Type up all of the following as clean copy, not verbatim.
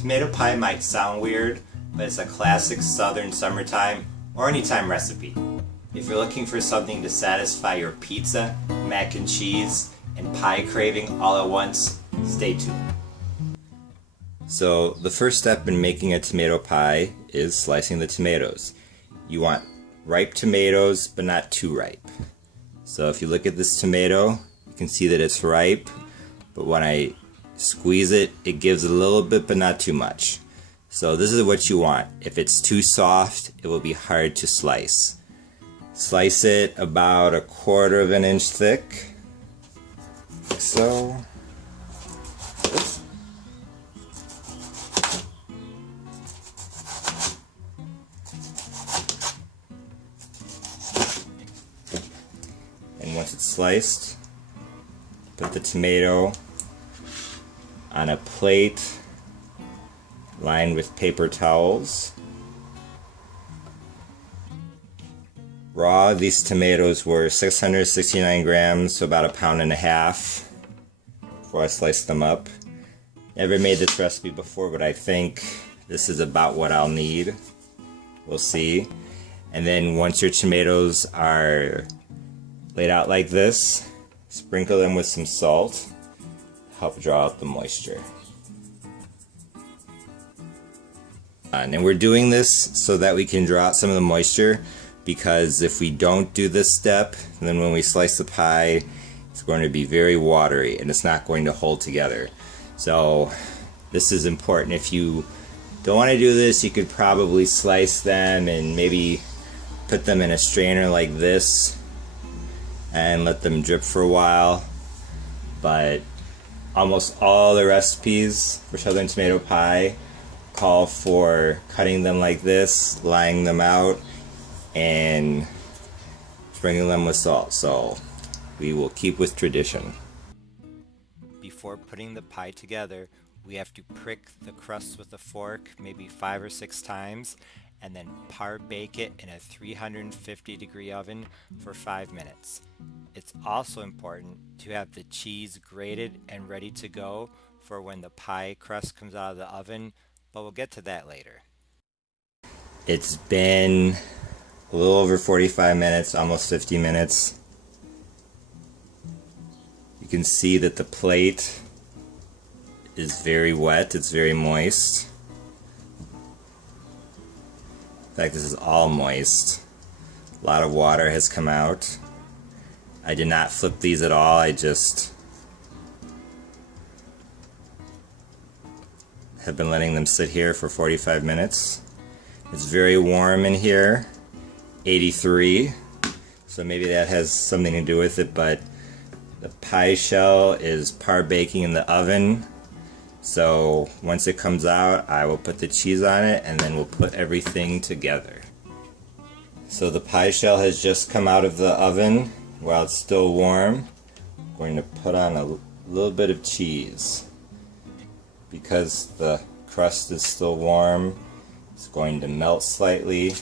Tomato pie might sound weird, but it's a classic southern summertime or anytime recipe. If you're looking for something to satisfy your pizza, mac and cheese, and pie craving all at once, stay tuned. So the first step in making a tomato pie is slicing the tomatoes. You want ripe tomatoes, but not too ripe. So if you look at this tomato, you can see that it's ripe, but when I squeeze it, it gives a little bit, but not too much. So this is what you want. If it's too soft, it will be hard to slice. Slice it about 1/4 of an inch thick, like so. And once it's sliced, put the tomato on a plate lined with paper towels. Raw, these tomatoes were 669 grams, so about 1.5 pounds before I sliced them up. Never made this recipe before, but I think this is about what I'll need. We'll see. And then once your tomatoes are laid out like this, sprinkle them with some salt. Help draw out the moisture. And we're doing this so that we can draw out some of the moisture, because if we don't do this step, then when we slice the pie, it's going to be very watery and it's not going to hold together. So this is important. If you don't want to do this, you could probably slice them and maybe put them in a strainer like this and let them drip for a while. But almost all the recipes for southern tomato pie call for cutting them like this, laying them out, and sprinkling them with salt. So we will keep with tradition. Before putting the pie together, we have to prick the crust with a fork maybe 5 or 6 times, and then par bake it in a 350-degree oven for 5 minutes. It's also important to have the cheese grated and ready to go for when the pie crust comes out of the oven, but we'll get to that later. It's been a little over 45 minutes, almost 50 minutes. You can see that the plate is very wet, it's very moist. In fact, this is all moist. A lot of water has come out. I did not flip these at all, I just have been letting them sit here for 45 minutes. It's very warm in here, 83, so maybe that has something to do with it, but the pie shell is par baking in the oven. So once it comes out, I will put the cheese on it and then we'll put everything together. So the pie shell has just come out of the oven. While it's still warm, I'm going to put on a little bit of cheese. Because the crust is still warm, it's going to melt slightly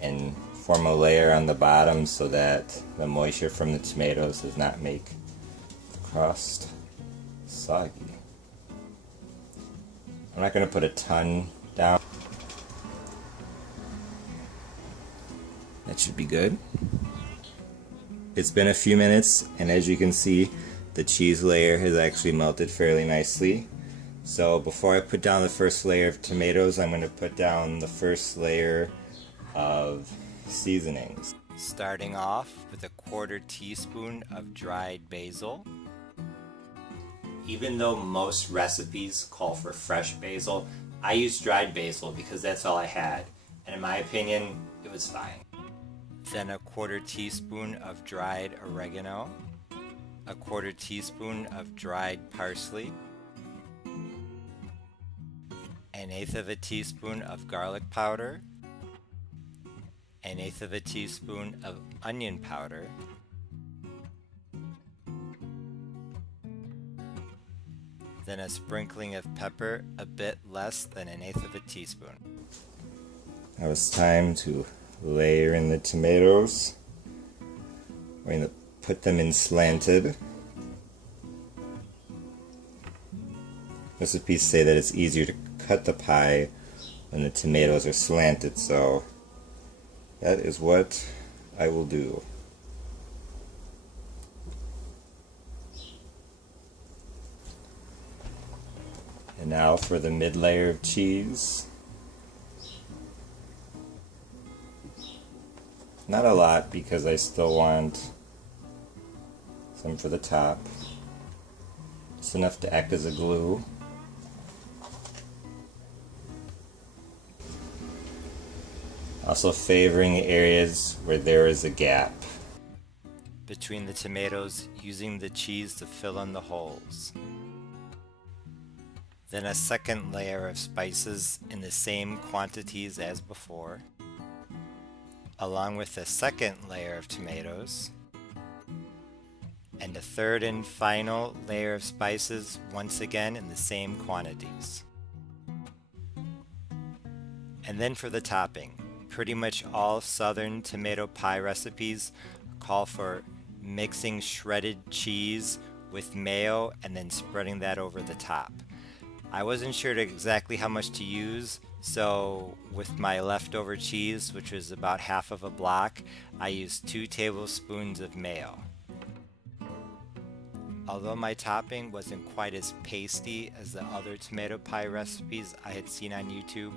and form a layer on the bottom so that the moisture from the tomatoes does not make the crust soggy. I'm not going to put a ton down. That should be good. It's been a few minutes, and as you can see, the cheese layer has actually melted fairly nicely. So before I put down the first layer of tomatoes, I'm going to put down the first layer of seasonings. Starting off with 1/4 teaspoon of dried basil. Even though most recipes call for fresh basil, I used dried basil because that's all I had, and in my opinion, it was fine. Then 1/4 teaspoon of dried oregano, 1/4 teaspoon of dried parsley, 1/8 of a teaspoon of garlic powder, 1/8 of a teaspoon of onion powder, then a sprinkling of pepper, a bit less than 1/8 of a teaspoon. Now it's time to layer in the tomatoes. We're going to put them in slanted. recipes say that it's easier to cut the pie when the tomatoes are slanted, so that is what I will do. And now for the mid layer of cheese. Not a lot because I still want some for the top. Just enough to act as a glue. Also favoring the areas where there is a gap between the tomatoes, using the cheese to fill in the holes. Then a second layer of spices in the same quantities as before, along with a second layer of tomatoes, and a third and final layer of spices, once again in the same quantities. And then for the topping, pretty much all southern tomato pie recipes call for mixing shredded cheese with mayo and then spreading that over the top. I wasn't sure exactly how much to use, so with my leftover cheese, which was about half of a block, I used 2 tablespoons of mayo. Although my topping wasn't quite as pasty as the other tomato pie recipes I had seen on YouTube,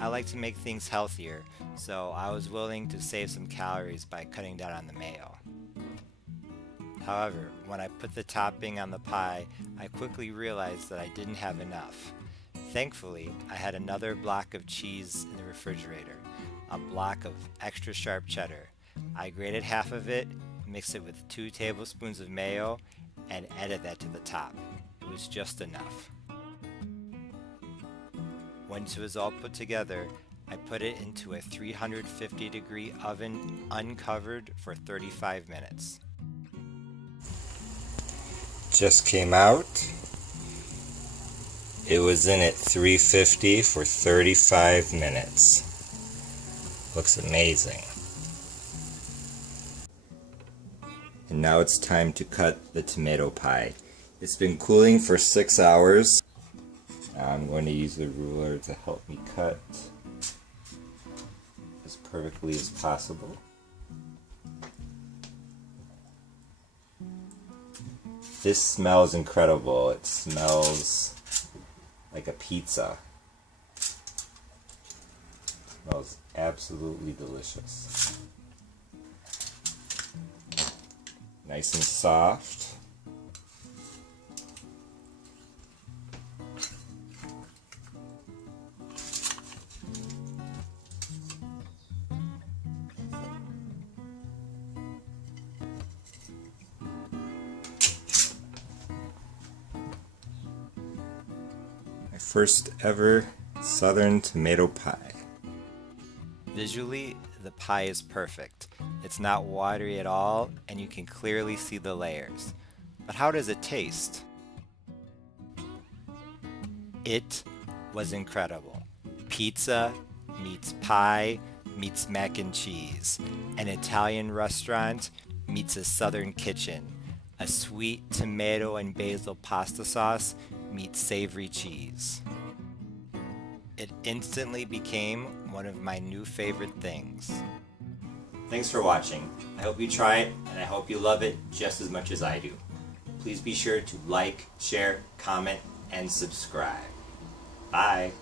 I like to make things healthier, so I was willing to save some calories by cutting down on the mayo. However, when I put the topping on the pie, I quickly realized that I didn't have enough. Thankfully, I had another block of cheese in the refrigerator, a block of extra sharp cheddar. I grated half of it, mixed it with 2 tablespoons of mayo, and added that to the top. It was just enough. Once it was all put together, I put it into a 350-degree oven uncovered for 35 minutes. Just came out. It was in at 350 for 35 minutes. Looks amazing. And now it's time to cut the tomato pie. It's been cooling for 6 hours. Now I'm going to use the ruler to help me cut as perfectly as possible. This smells incredible. It smells like a pizza. It smells absolutely delicious. Nice and soft. My first ever southern tomato pie. Visually, the pie is perfect. It's not watery at all, and you can clearly see the layers. But how does it taste? It was incredible. Pizza meets pie meets mac and cheese. An Italian restaurant meets a southern kitchen. A sweet tomato and basil pasta sauce meets savory cheese. It instantly became one of my new favorite things. Thanks for watching. I hope you try it, and I hope you love it just as much as I do. Please be sure to like, share, comment, and subscribe. Bye.